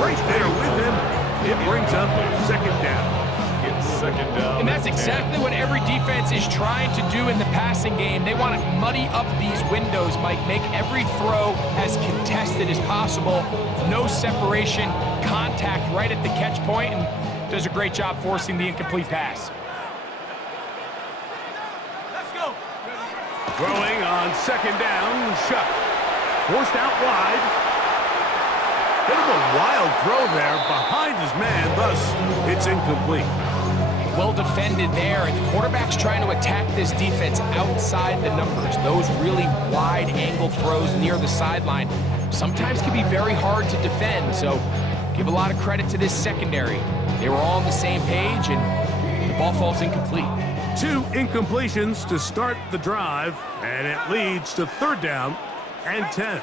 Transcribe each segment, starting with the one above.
Right there with him. It brings up second down. It's second down. And that's exactly what every defense is trying to do in the passing game. They want to muddy up these windows, Mike, make every throw as contested as possible. No separation, contact right at the catch point, and does a great job forcing the incomplete pass. Let's go. Throwing on second down, Shuck. Forced out wide. Bit of a wild throw there behind his man, thus it's incomplete. Well defended there, and the quarterback's trying to attack this defense outside the numbers. Those really wide angle throws near the sideline sometimes can be very hard to defend, so give a lot of credit to this secondary. They were all on the same page, and the ball falls incomplete. 2 incompletions to start the drive, and it leads to third down and 10.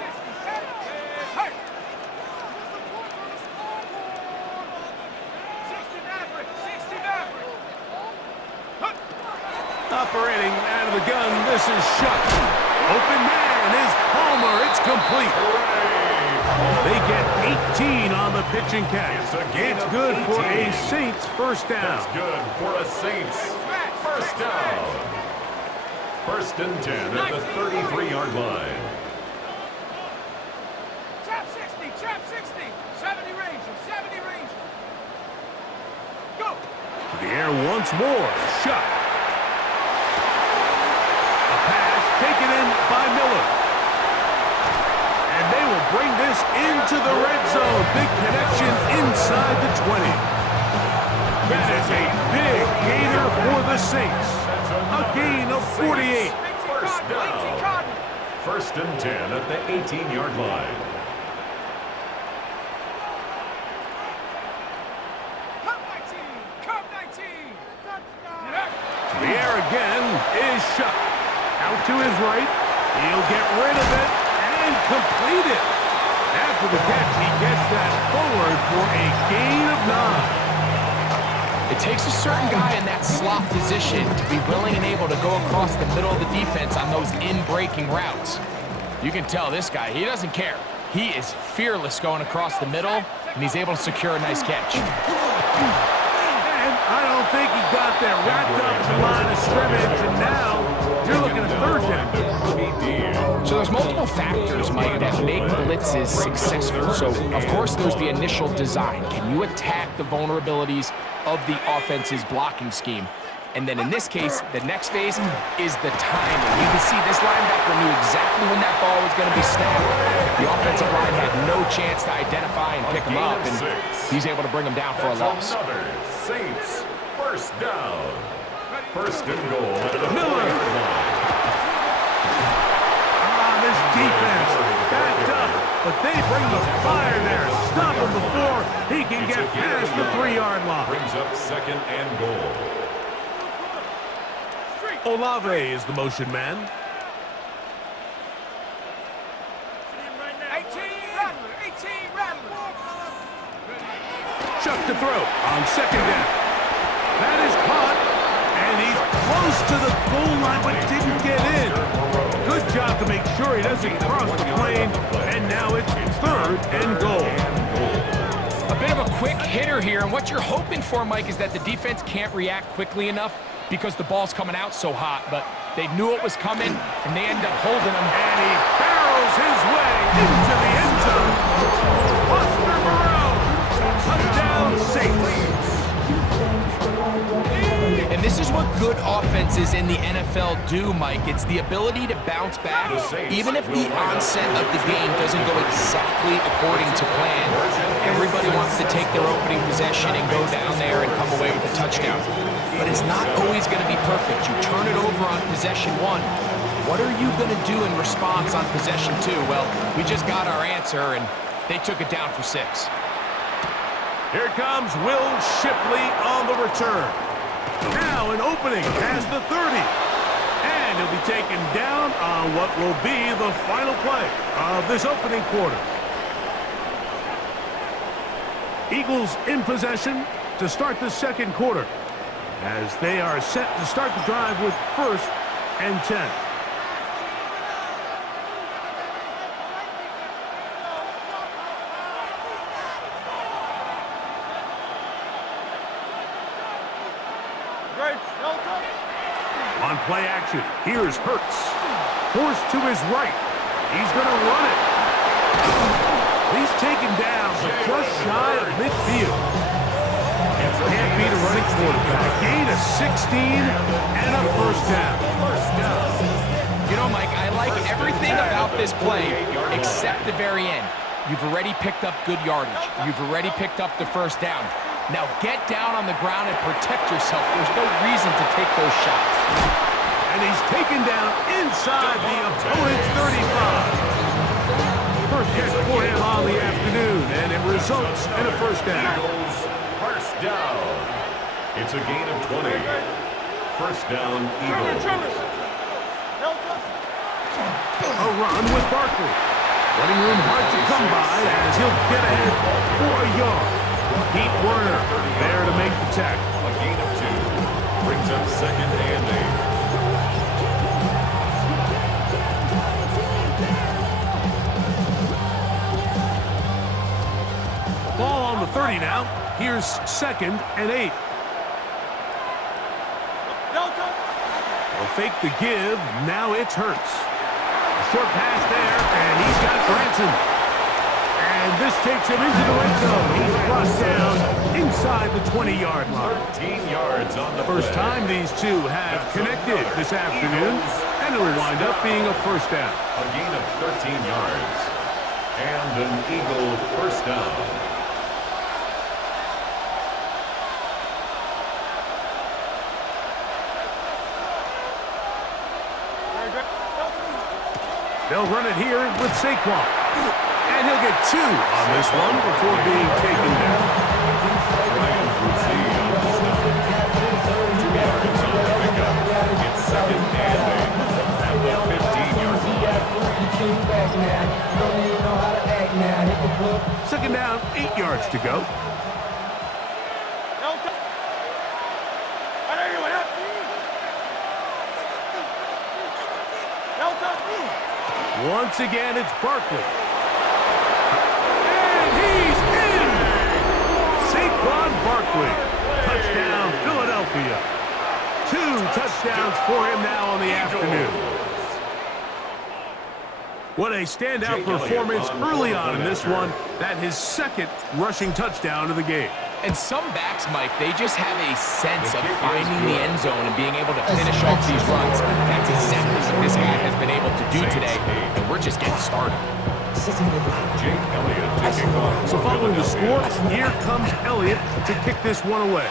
Operating out of the gun, this is Shuck. Open man is Palmer. It's complete. They get 18 on the pitch and catch. It's good for a Saints first down. That's good for a Saints first down. First and 10 at the 33-yard line. Trap 60, trap 60. 70 Ranger, 70 Ranger. Go. To the air once more. Shuck. Taken in by Miller. And they will bring this into the red zone. Big connection inside the 20. That is a big gainer for the Saints. A gain of 48. First down. First and 10 at the 18-yard line. Curve 19. To the air again is Shuck. Out to his right. He'll get rid of it and complete it. After the catch, he gets that forward for a gain of 9. It takes a certain guy in that slot position to be willing and able to go across the middle of the defense on those in-breaking routes. You can tell this guy, he doesn't care. He is fearless going across the middle, and he's able to secure a nice catch. And I don't think he got that wrapped up in the line of scrimmage, and now you're looking at third down. So there's multiple factors, Mike, that make blitzes successful. So, of course, there's the initial design. Can you attack the vulnerabilities of the offense's blocking scheme? And then in this case, the next phase is the timing. You can see this linebacker knew exactly when that ball was going to be snapped. The offensive line had no chance to identify and pick him up, and he's able to bring him down for a loss. Another Saints first down. First and goal at the Miller. This defense backed up, but they bring the fire there. Stop him before he can get past the 3-yard line. Brings up second and goal. Olave is the motion man. 18 Rattler. Chuck to throw on second down. That is caught, and he's close to the goal line, but didn't get in. Good job to make sure he doesn't cross the plane, and now it's third and goal. A bit of a quick hitter here, and what you're hoping for, Mike, is that the defense can't react quickly enough because the ball's coming out so hot, but they knew it was coming, and they end up holding him. And he barrels his way into the end zone. Buster Moreau, touchdown Saints. And this is what good offenses in the NFL do, Mike. It's the ability to bounce back, even if the onset of the game doesn't go exactly according to plan. Everybody wants to take their opening possession and go down there and come away with a touchdown. But it's not always going to be perfect. You turn it over on possession 1. What are you going to do in response on possession 2? Well, we just got our answer, and they took it down for 6. Here comes Will Shipley on the return. Now an opening past the 30. And he'll be taken down on what will be the final play of this opening quarter. Eagles in possession to start the second quarter, as they are set to start the drive with first and 10. On play action, here's Hurts. Forced to his right. He's going to run it. He's taken down, but just shy of midfield. Can't beat a running quarterback. Gain of 16 and a first down. You know, Mike, I like everything about this play except the very end. You've already picked up good yardage. You've already picked up the first down. Now get down on the ground and protect yourself. There's no reason to take those shots. And he's taken down inside the opponent's 35. First catch for him on the afternoon, and it results in a first down. First down. It's a gain of 20. First down, Eagles. A run with Barkley. Running room hard to come by as he'll get ahead for a yard. Pete Werner there to make the tackle. A gain of 2. Brings up second and 8. Ball on the 30 now. Here's second and 8. They'll fake the give. Now it's Hurts. A short pass there, and he's got Branson. And this takes him into the red zone. He's brought down inside the 20-yard line. 13 yards on the First play. time these two have connected this afternoon, and it'll wind up being a first down. A gain of 13 yards. And an Eagle first down. They'll run it here with Saquon. And he'll get 2 on this one before being taken down. Ryan Brucey on the stop. 2 yards on the pickup. It's second and 8 at the 15-yard line. Second down, 8 yards to go. Once again, it's Barkley. And he's in! Saquon Barkley. Touchdown, Philadelphia. 2 touchdowns for him now on the afternoon. What a standout performance early on in this one. That his second rushing touchdown of the game. And some backs, Mike, they just have a sense of finding the end zone and being able to finish off these runs. That's exactly what this guy has been able to do today, and we're just getting started. Jake Elliott taking off. So following the score, here comes Elliott to kick this one away.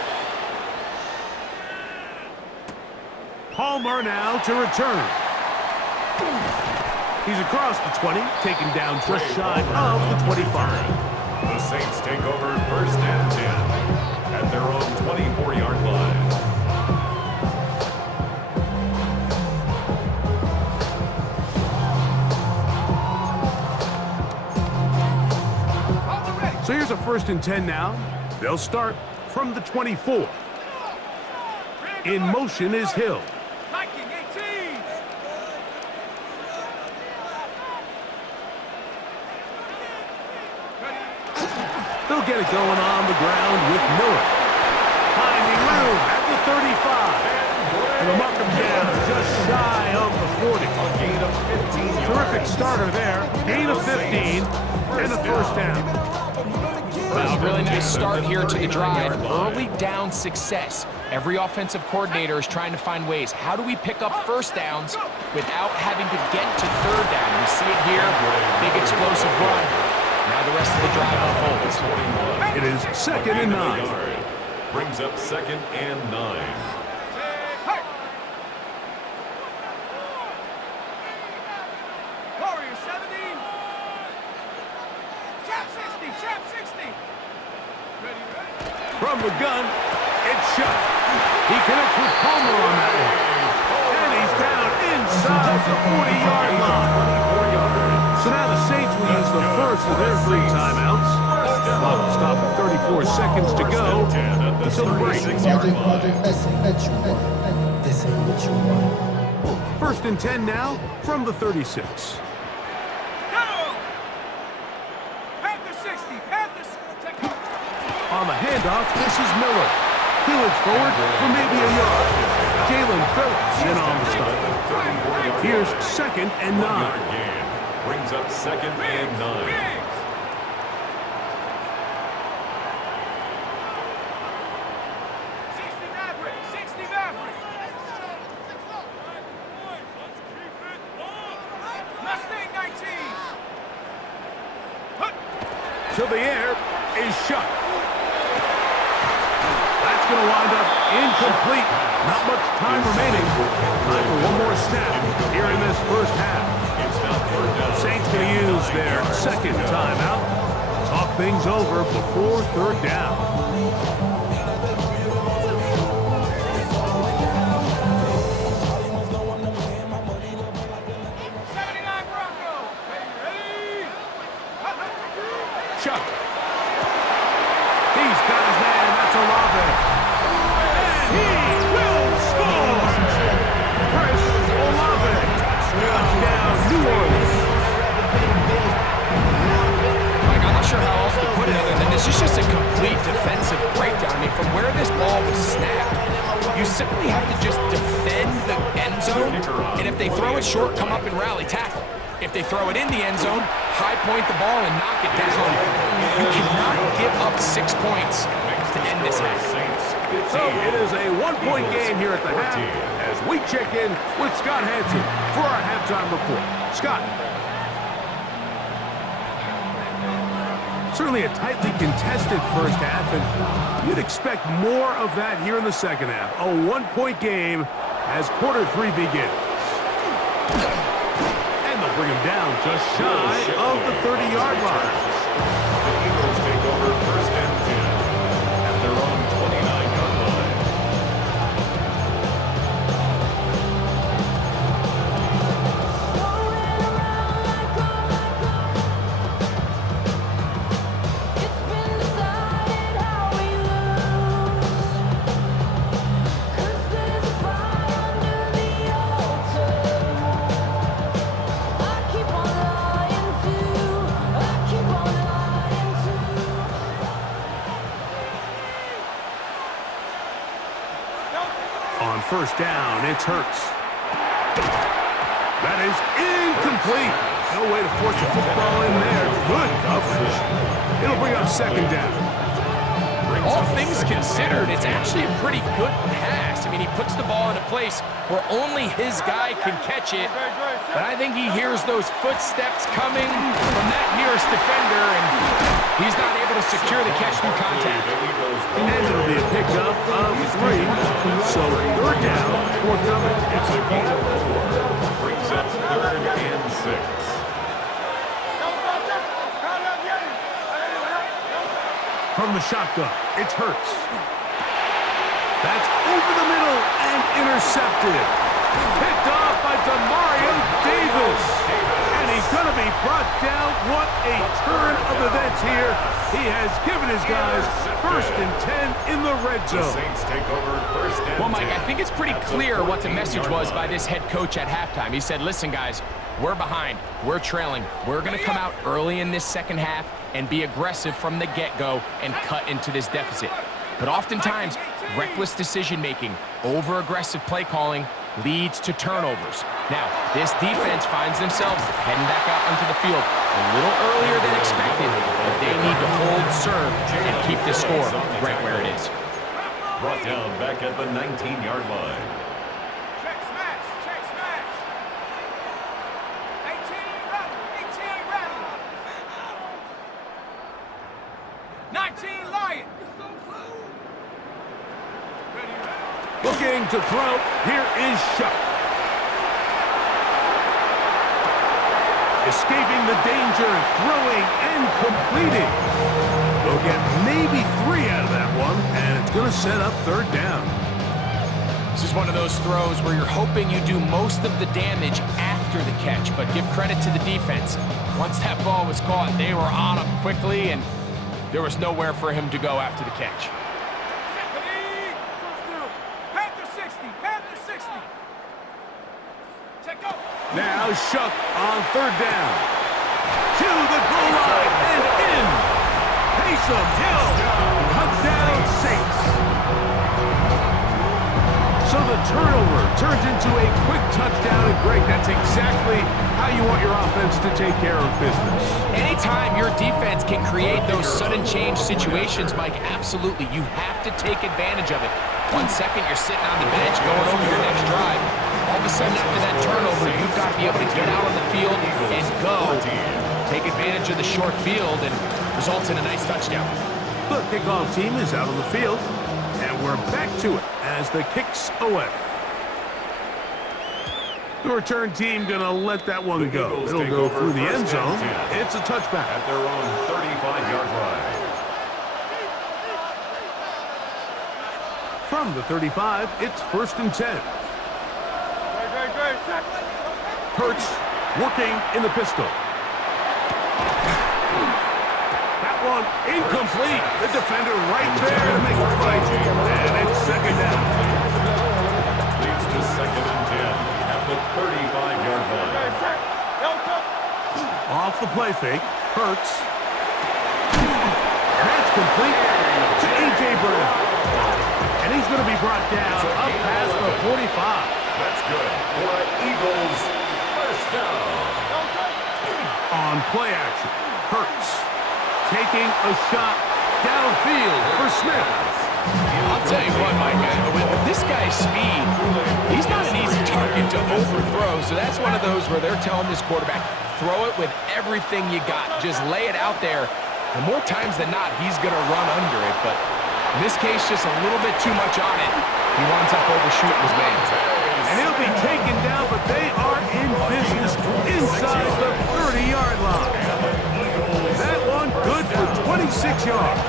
Palmer now to return. He's across the 20, taken down just shy of the 25. The Saints take over first and 10 at their own 24-yard line. So here's a first and 10 now. They'll start from the 24. In motion is Hill. They'll get it going on the ground with Miller. Finding room at the 35. And they'll mark him down just shy of the 40. A gain of 15 yards. Terrific starter there. Gain of 15 and a first down. Well, really nice start here to the drive. Early down success. Every offensive coordinator is trying to find ways. How do we pick up first downs without having to get to third down? We see it here. Big explosive run. Now the rest of the drive unfolds. It is second and 9. Brings up second and 9. Warrior 70. Trap 60. Trap 60. Ready. From the gun, it's shot. He connects with Palmer on that one. And he's down inside the 40-yard line. So now the Saints will use the first of their 3 timeouts. Clock will stop at 34 seconds to go until the break. First and 10 now from the 36. Go! Panther 60. Panther 60. On the handoff, this is Miller. He looks forward for maybe a yard. Jalen Phillips in on the stop. Here's 2nd and 9. Brings up 2nd and 9. 60 Maverick. Mustang 19. To the air is Shuck. That's going to wind up incomplete. Not much time remaining. Time for one more snap here in this first half. Saints going to use their 2nd timeout. Talk things over before 3rd down. Chuck. He's got his man. That's Olave. And he will score. Chris Olave. Touchdown, New Orleans. Mike, I'm not sure how else to put it other than this is just a complete defensive breakdown. I mean, from where this ball was snapped, you simply have to just defend the end zone, and if they throw it short, come up and rally tackle. If they throw it in the end zone, high point the ball and knock it down. You cannot give up 6 points to end this half. So it is a 1-point game here at the half as we check in with Scott Hansen for our halftime report. Scott. Certainly a tightly contested first half, and you'd expect more of that here in the second half. A 1-point game as quarter 3 begins. Bring him down just shy of the 30-yard line. The Eagles take over 1st and 10 at their own 29-yard line. On 1st down, it's Hurts. That is incomplete. No way to force the football in there. Good coverage. It'll bring up 2nd down. All things considered, it's actually a pretty good pass. I mean, he puts the ball in a place where only his guy can catch it. But I think he hears those footsteps coming from that nearest defender, and he's not able to secure the catch through contact. And it'll be a pickup of 3. So 3rd down, forthcoming. It's a gain of 4. Brings up 3rd and 6. From the shotgun, it's Hurts. That's over the middle and intercepted. Picked off by Demario Davis. And he's going to be brought down. What a turn of events here. He has given his guys 1st and 10 in the red zone. The Saints take over 1st and 10. Well, Mike, I think it's pretty clear what the message was by this head coach at halftime. He said, listen, guys, we're behind. We're trailing. We're going to come out early in this second half and be aggressive from the get-go and cut into this deficit. But oftentimes, reckless decision-making, over-aggressive play calling leads to turnovers. Now, this defense finds themselves heading back out onto the field a little earlier than expected, but they need to hold serve and keep this score right where it is. Brought down back at the 19-yard line. Check smash, check smash. 18 rattle. 19 Lion. Looking to throw. Here is Shuck. Escaping the danger, throwing and completing. They'll get maybe 3 out of that one, and it's going to set up 3rd down. This is one of those throws where you're hoping you do most of the damage after the catch, but give credit to the defense. Once that ball was caught, they were on him quickly, and there was nowhere for him to go after the catch. Now Shuck on 3rd down. To the goal line and in. Taysom Hill. Touchdown Saints. So the turnover turns into a quick touchdown, and Greg, that's exactly how you want your offense to take care of business. Anytime your defense can create those sudden change situations, Mike, absolutely, you have to take advantage of it. 1 second, you're sitting on the bench going over your next drive. All of a sudden, after that turnover, you've got to be able to get out on the field and go. Take advantage of the short field and results in a nice touchdown. The kickoff team is out on the field, and we're back to it as the kick's away. The return team going to let that one go. It'll go through the end zone. It's a touchback. At their own 35-yard line. From the 35, it's 1st and 10. Hurts working in the pistol. That one incomplete. The defender right there to make the play. And it's 2nd down. Leads to 2nd and 10 at the 35-yard line. Off the play fake. Hurts. And that's complete to A.J. Brown. And he's going to be brought down up past the 45. That's good for an Eagles first down. On play action, Hurts taking a shot downfield for Smith. I'll tell you what, Mike, with this guy's speed, he's not an easy target to overthrow, so that's one of those where they're telling this quarterback, throw it with everything you got. Just lay it out there, and more times than not, he's going to run under it, but in this case, just a little bit too much on it. He winds up overshooting his man. And he'll be taken down, but they are in business inside the 30-yard line. That one good for 26 yards.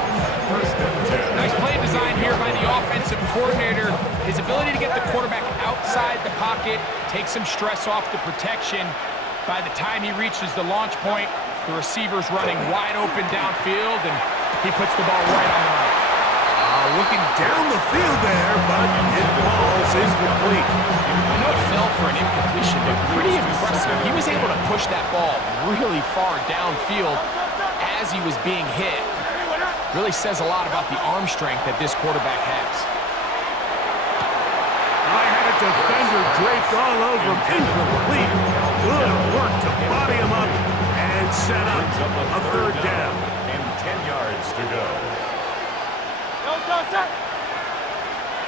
Nice play design here by the offensive coordinator. His ability to get the quarterback outside the pocket, take some stress off the protection. By the time he reaches the launch point, the receiver's running wide open downfield, and he puts the ball right on the money. Looking down the field there, but it falls incomplete. I know it fell for an incompletion, but pretty impressive. He was able to push that ball really far downfield as he was being hit. Really says a lot about the arm strength that this quarterback has. I had a defender draped all over him. Incomplete. Good work to body him up and set up a 3rd down. And 10 yards to go.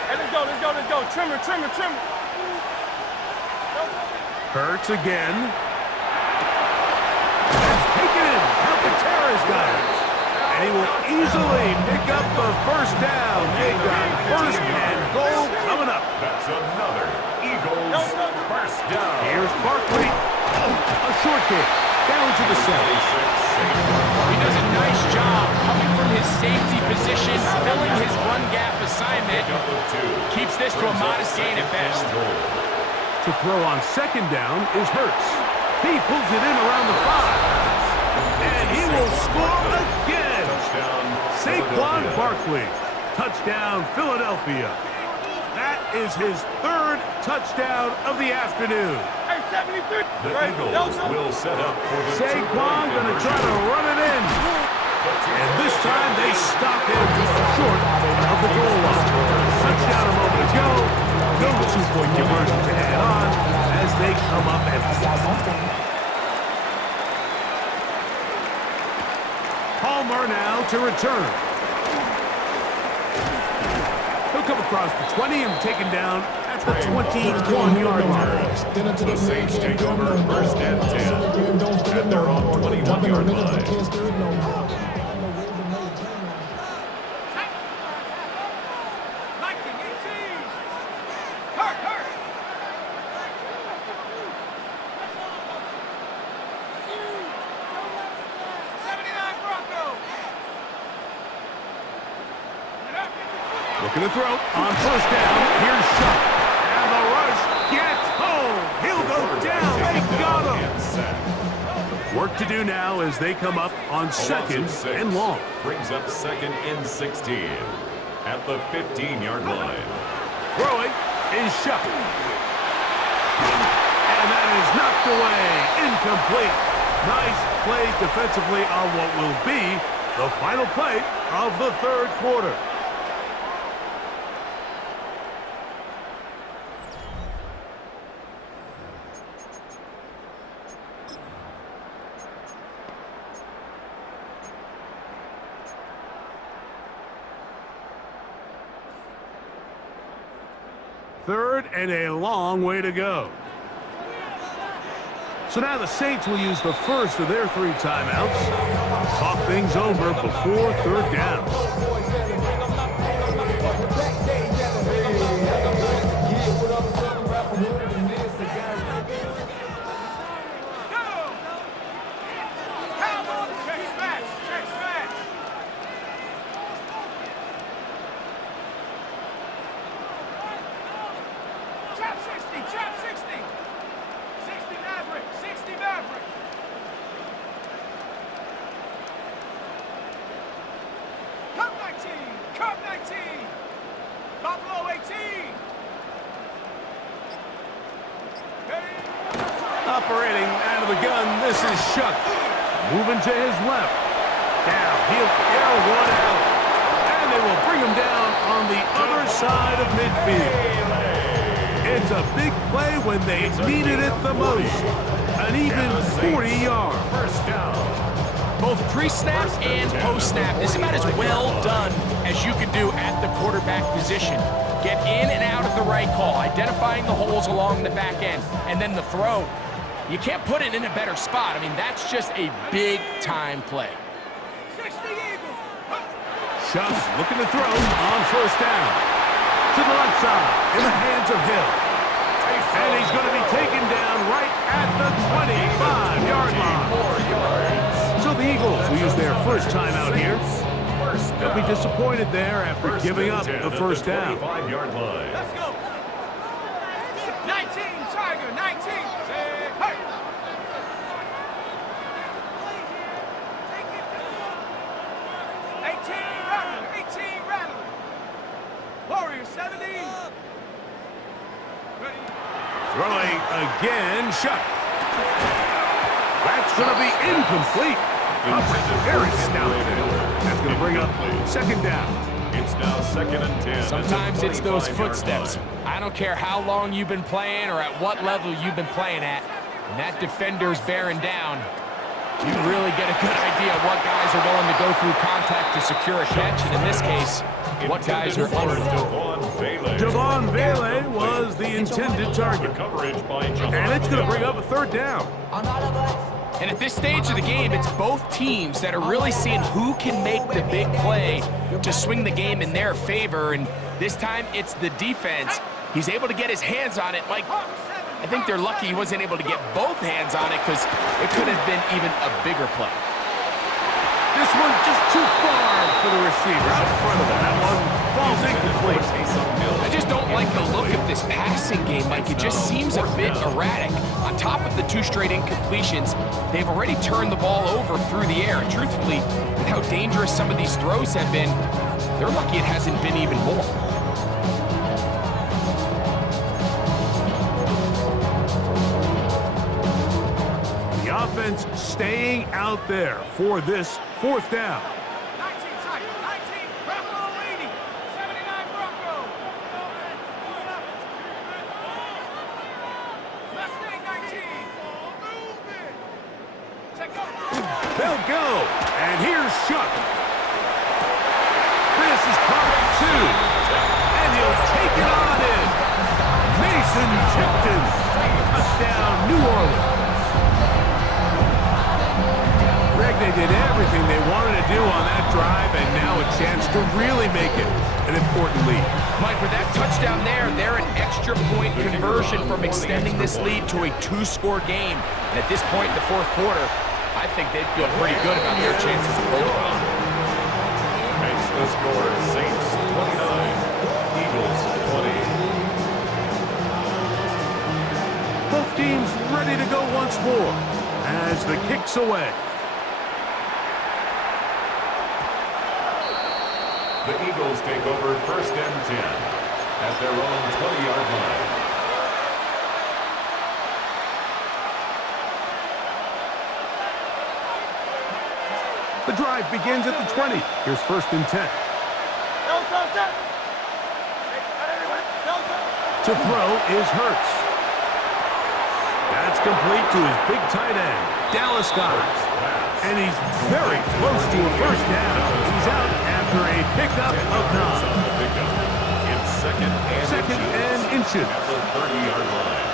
Hey, let's go. Trimmer. Hurts again. That's taken in. Calcaterra's got it. And he will easily pick up the 1st down. They've got 1st and goal coming up. That's another Eagles first down. Here's Barkley. A short kick. Down to the 7. He does a nice job coming from his safety position, filling his run gap assignment. Keeps this to a modest gain at best. To throw on 2nd down is Hurts. He pulls it in around the 5. And he will score again. Saquon Barkley. Touchdown, Philadelphia. That is his 3rd touchdown of the afternoon. The Eagles will set up for the Saquon going to try to run it in. And this time they stop him short of the goal line. Touchdown a moment ago. No 2-point conversion to add on as they come up empty. Palmer now to return. He'll come across the 20 and taken down at the 21-yard line. The Saints take over 1st and 10 at their own 21-yard line. Looking to throw on 1st down. Here's Shuck. And the rush gets home. He'll go down. They got him. Work to do now as they come up on 2nd and long. Brings up 2nd and 16 at the 15-yard line. Throwing is Shuck. And that is knocked away. Incomplete. Nice play defensively on what will be the final play of the 3rd quarter. Third and a long way to go. So now the Saints will use the first of their 3 timeouts. Talk things over before third down. Trap 60, trap 60. 60 Maverick, 60 Maverick. Cup 19, Cup 19. Buffalo 18. Operating out of the gun, this is Shuck. Moving to his left. Now he'll air one out. And they will bring him down on the other side of midfield. It's a big play when they needed it the most. An even 40 yards. First down. Both pre-snap and post-snap is about as well done as you can do at the quarterback position. Get in and out of the right call, identifying the holes along the back end, and then the throw. You can't put it in a better spot. I mean, that's just a big-time play. 60 Eagle. Shuck looking to throw on first down. To the left side, in the hands of Hill. And he's going to be taken down right at the 25-yard line. So the Eagles will use their first timeout here. They'll be disappointed there after giving up the first down. 25-yard line. Let's go. 19 Tiger, 19. Hey. 18 Rattler. Warrior 70. Ready. Throwing again, Shuck. That's going to be incomplete. Very stout. That's going to bring up second down. It's now 2nd and 10. Sometimes it's those footsteps. I don't care how long you've been playing or at what level you've been playing at. When that defender's bearing down, you really get a good idea of what guys are willing to go through contact to secure a catch, and in this case, what guys are under. Javon Vele was the intended target. And it's going to bring up a third down. And at this stage of the game, it's both teams that are really seeing who can make the big play to swing the game in their favor. And this time, it's the defense. He's able to get his hands on it. Mike, I think they're lucky he wasn't able to get both hands on it because it could have been even a bigger play. This one just too far for the receiver out in front of him. That one falls incomplete. I just don't like the look of this passing game, Mike. It just seems a bit erratic. On top of the 2 straight incompletions, they've already turned the ball over through the air. And truthfully, with how dangerous some of these throws have been, they're lucky it hasn't been even more. The offense staying out there for this fourth down. 19 Tiger, 19 Bronco 80. 79 Bronco. Mustang 19. Check go. They'll go. And here's Shuck. This is caught 2. And he'll take it on in. Mason Tipton. Touchdown, New Orleans. Greg, they did everything they wanted to do on that drive, and now a chance to really make it an important lead. Mike, with that touchdown there, they're an extra point conversion from extending this lead to a 2-score game. And at this point in the fourth quarter, I think they'd feel pretty good about their chances of holding on. Makes the score Saints 29, Eagles 20. Both teams ready to go once more as the kick's away. The Eagles take over 1st and 10 at their own 20-yard line. The drive begins at the 20. Here's 1st and 10. To throw is Hurts. That's complete to his big tight end, Dallas Goedert. And he's very close to a first down. He's out after a pickup of 9. It's Second and inches. At the 30-yard line.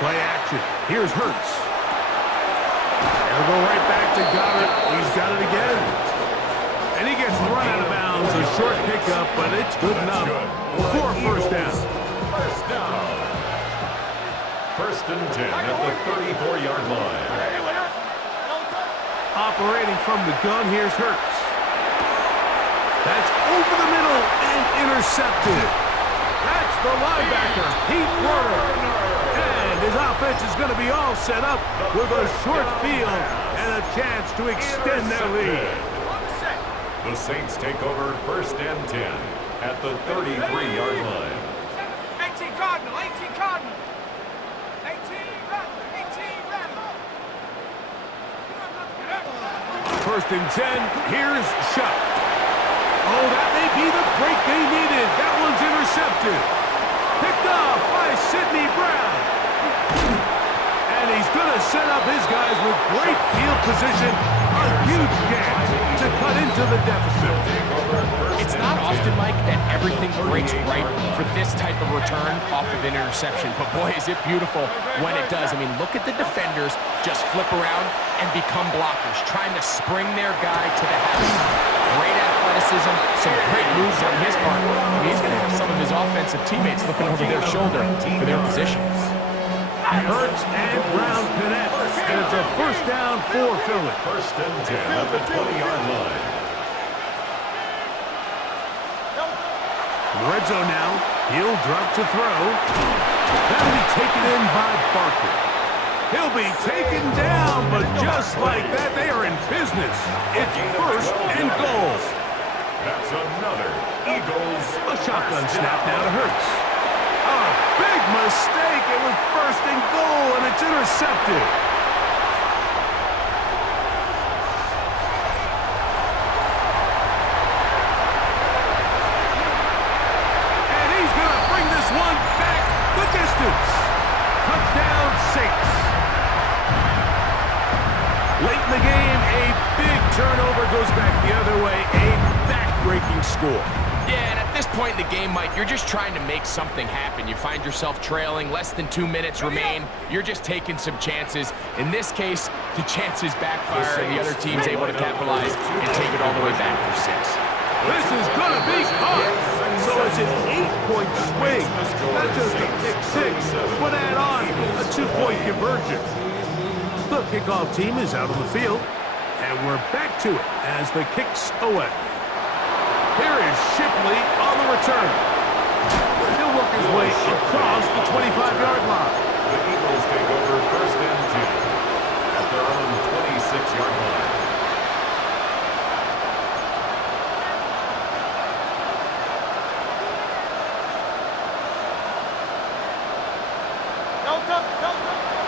Play action. Here's Hurts. They'll go right back to Goddard. He's got it again. And he gets run out of bounds. A short pickup, but it's good enough for a first down. First down. First and 10 at the 34-yard line. Operating from the gun, here's Hurts. That's over the middle and intercepted. That's the linebacker, Pete Werner. And his offense is going to be all set up with a short field and a chance to extend their lead. The Saints take over first and 10 at the 33-yard line. 18 Cardinal, 18 Cardinal. 18 Cardinal, 18 Cardinal. First and 10, here's Shuck. Oh, that may be the break they needed. That one's intercepted. Picked off by Sidney Brown. And he's going to set up his guys with great field position. A huge chance to cut into the deficit. It's not often, Mike, that everything breaks right for this type of return off of an interception. But boy, is it beautiful when it does. I mean, look at the defenders just flip around and become blockers, trying to spring their guy to the house. Great athleticism, some great moves on his part. I mean, he's going to have some of his offensive teammates looking over their shoulder for their positions. Hurts and Brown connect, and it's a first down for Philly. First and 10 at the 20-yard line. Red zone now. He'll drop to throw. That'll be taken in by Barker. He'll be taken down, but just like that, they are in business. It's first and goal. That's another Eagles. A shotgun snap now to Hurts. A big mistake. It was first and goal, and it's intercepted. And he's going to bring this one back the distance. Touchdown, Saints. Late in the game, a big turnover goes back the other way. A back-breaking score. Yeah, and at this point in the game, Mike, you're just trying to make something happen. You find yourself trailing, less than 2 minutes remain. You're just taking some chances. In this case, the chances backfire, and the other team's able to capitalize and take it all the way back for 6. This is going to be caught. So it's an 8-point swing. Not just a pick 6, but add on a 2-point conversion. The kickoff team is out on the field, and we're back to it as the kick's away. Here is Shipley on the return. He'll work his way across the 25-yard line. The Eagles take over first and 10 at their own 26-yard line.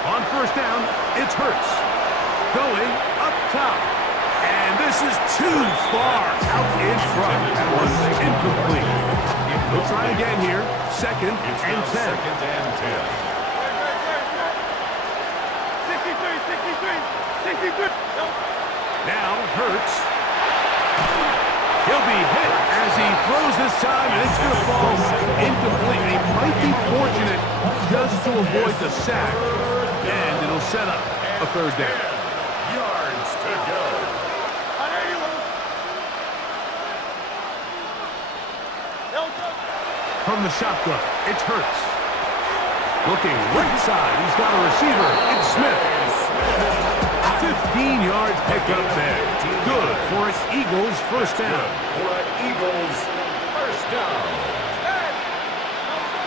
On first down, it's Hurts. Going up top. And this is too far out in front. That one's incomplete. We'll try again here. Second It's and now 10. second and 10. 63. Now Hurts. He'll be hit as he throws this time, and it's going to fall incomplete. He might be fortunate just to avoid the sack, and it'll set up a third down. Yards to go. From the shotgun, it's Hurts. Looking right side, he's got a receiver. It's Smith. 15-yard pickup there. Good for an Eagles first down. For an Eagles first down.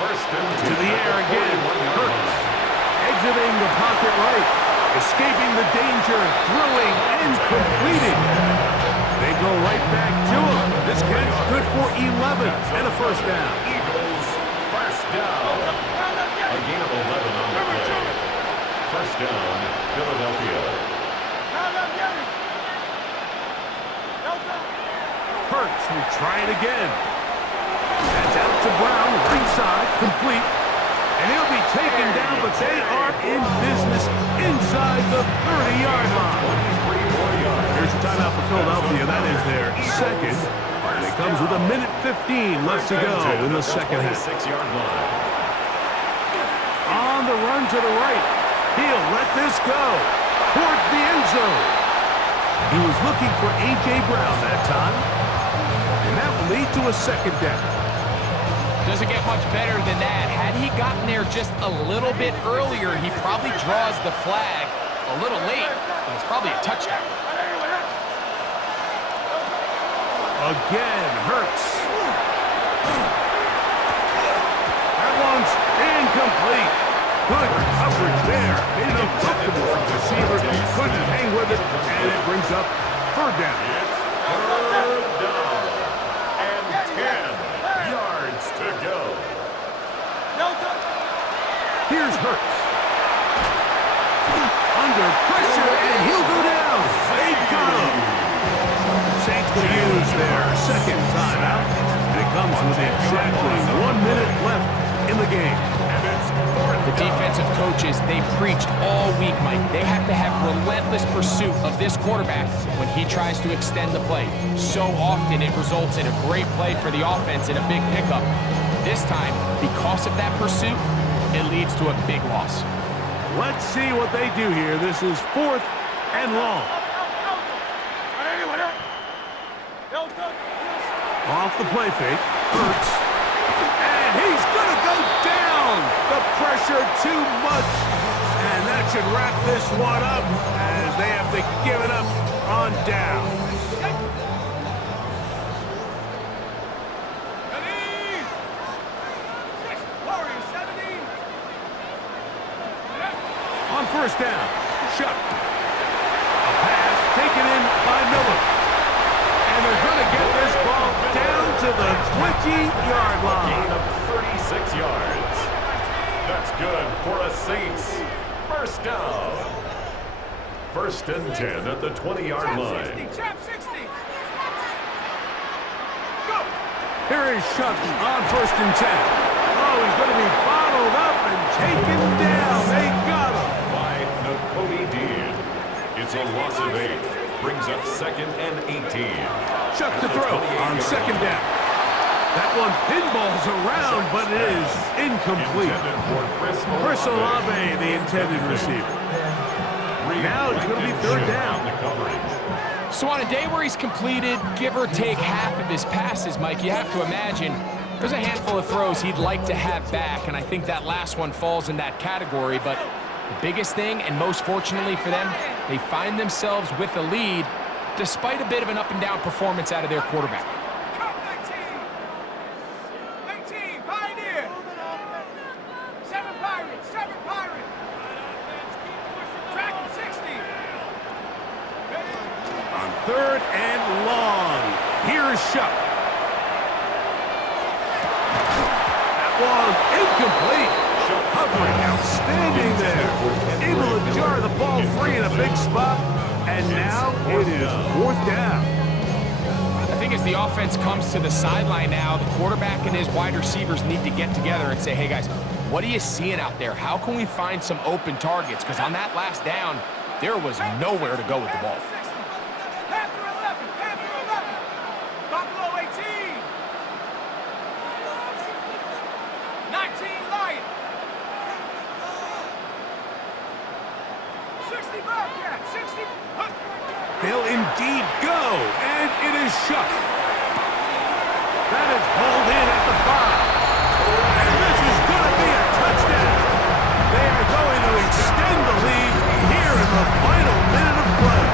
First and 10 To the air again. Hurts. Exiting the pocket right. Escaping the danger. Throwing and completing. They go right back to him. This catch good for 11 and a first down. Eagles first down. A gain of 11 on the play. First down, Philadelphia. Hurts will try it again. That's out to Brown, right side, complete. And he'll be taken down, but they are in business inside the 30-yard line. Here's a timeout for Philadelphia. That is their second. And comes with 1:15 left to go in the second half. 26-yard line. On the run to the right. He'll let this go towards the end zone. He was looking for A.J. Brown that time. And that will lead to a second down. Doesn't get much better than that. Had he gotten there just a little bit earlier, he probably draws the flag a little late, but it's probably a touchdown. Again, Hurts. That one's incomplete. Good coverage there. Made it uncomfortable for the receiver. Couldn't hang with it, and it brings up third down. It's third down. And 10 yards to go. Here's Hurts. Under pressure, and he'll go down. They got him. Saints will use their second timeout. And it comes with exactly 1 minute left in the game. The defensive coaches, they preached all week, Mike. They have to have relentless pursuit of this quarterback when he tries to extend the play. So often it results in a great play for the offense and a big pickup. This time, because of that pursuit, it leads to a big loss. Let's see what they do here. This is 4th and long. Off the play fake, Hurts. And he's going to go down. The pressure too much. And that should wrap this one up as they have to give it up on down. On first down, Shuck. A pass taken in by Miller. And they're going to get this ball down to the 20-yard line. Gain of 36 yards. That's good for a Saints first down. First and 10 at the 20-yard line. Trap 60. Here is Shuck on first and 10. Oh, he's going to be bottled up and taken down. They got him. By N'Kobe Dean. It's a loss of 8. Brings up second and 18. Shuck to throw on second down. That one pinballs around, but it is incomplete. Intended for Chris Olave, the intended receiver. Now it's going to be third down. So on a day where he's completed, give or take half of his passes, Mike, you have to imagine there's a handful of throws he'd like to have back, and I think that last one falls in that category. But the biggest thing, and most fortunately for them, they find themselves with a lead despite a bit of an up-and-down performance out of their quarterback. 19, Pioneer. 7 Pirates, 7 Pirates. Track 60. On third and long, here's Shuck. That one incomplete. Hovering, outstanding there. Able to jar the ball free in a big spot. And now it is fourth down. I think as the offense comes to the sideline now, the quarterback and his wide receivers need to get together and say, hey guys, what are you seeing out there? How can we find some open targets? Because on that last down, there was nowhere to go with the ball. Panther 11, Panther 11. Buffalo 18. 19 Lion. 60 Bobcat, 60. They'll indeed go, and it is Shuck. That is hauled in at the 5. And this is going to be a touchdown. They are going to extend the lead here in the final minute of play.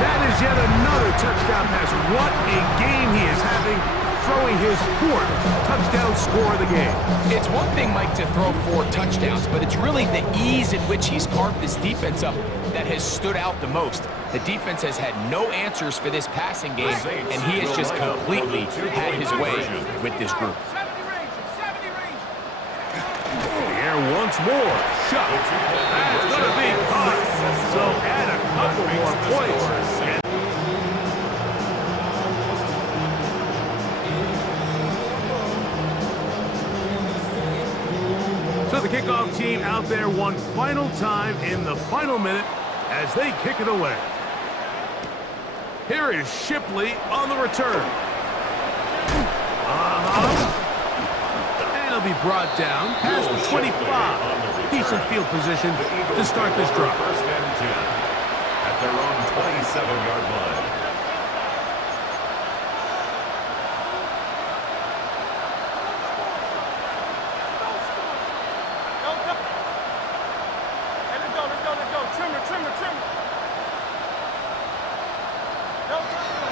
That is yet another touchdown pass. What a game he is having, throwing his 4th touchdown score of the game. It's one thing, Mike, to throw 4 touchdowns, but it's really the ease in which he's carved this defense up that has stood out the most. The defense has had no answers for this passing game, and he has just completely had his way with this group. 70 Ranger, 70 Ranger. The air once more. Shuck. That's going to be caught. So add a couple more points. So the kickoff team out there one final time in the final minute as they kick it away. Here is Shipley on the return. And he'll be brought down past the 25. Decent field position to start this drive. First and 10 at their own 27-yard line.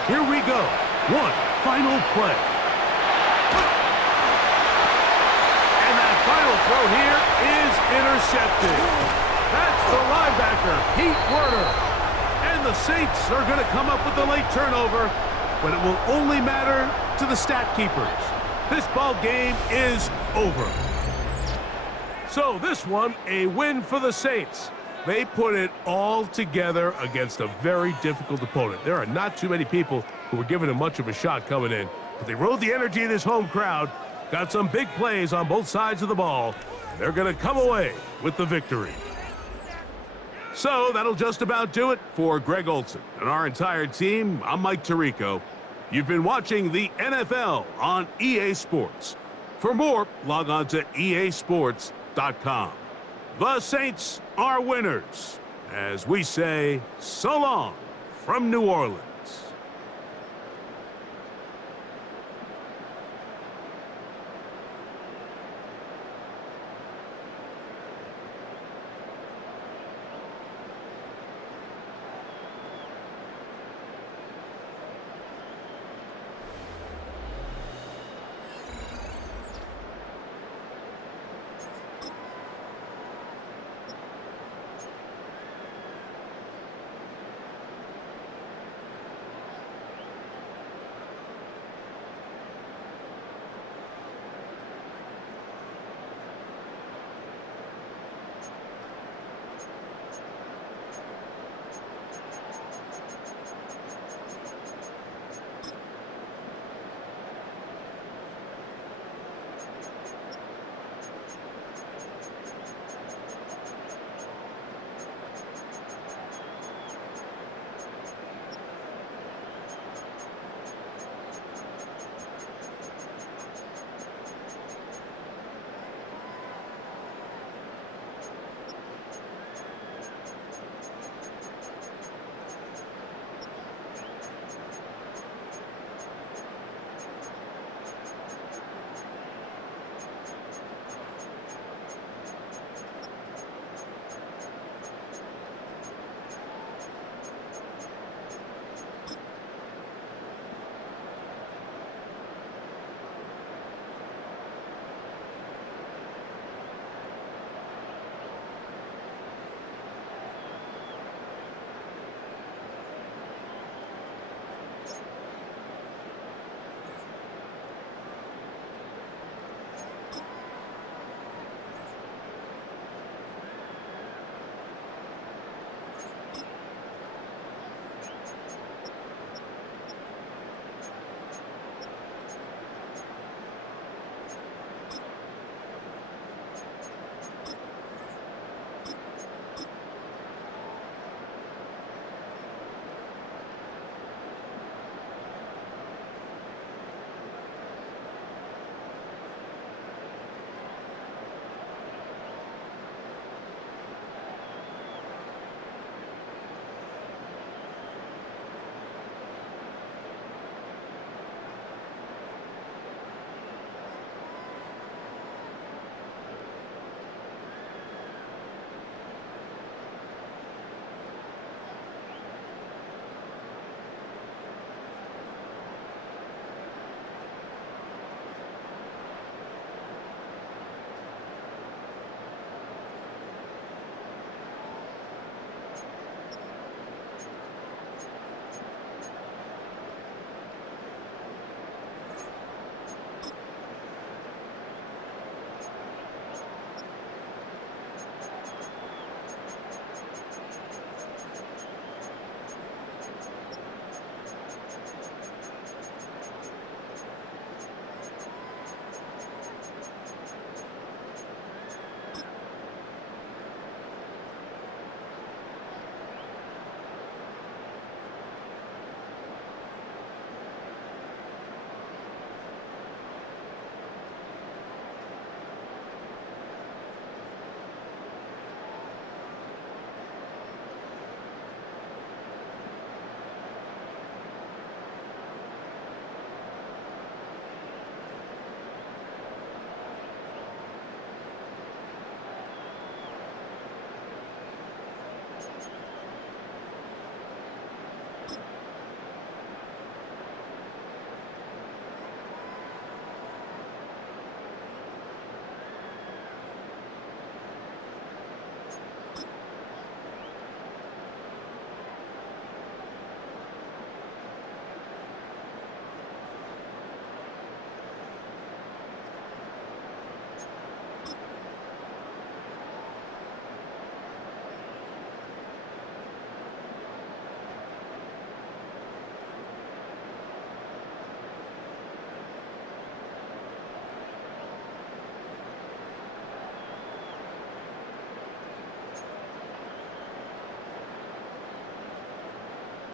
Here we go. One final play. And that final throw here is intercepted. That's the linebacker, Pete Werner. And the Saints are going to come up with the late turnover, but it will only matter to the stat keepers. This ball game is over. So this one, a win for the Saints. They put it all together against a very difficult opponent. There are not too many people who were giving them much of a shot coming in, but they rode the energy of this home crowd, got some big plays on both sides of the ball, and they're going to come away with the victory. So that'll just about do it for Greg Olson and our entire team. I'm Mike Tirico. You've been watching the NFL on EA Sports. For more, log on to easports.com. The Saints are winners, as we say so long from New Orleans.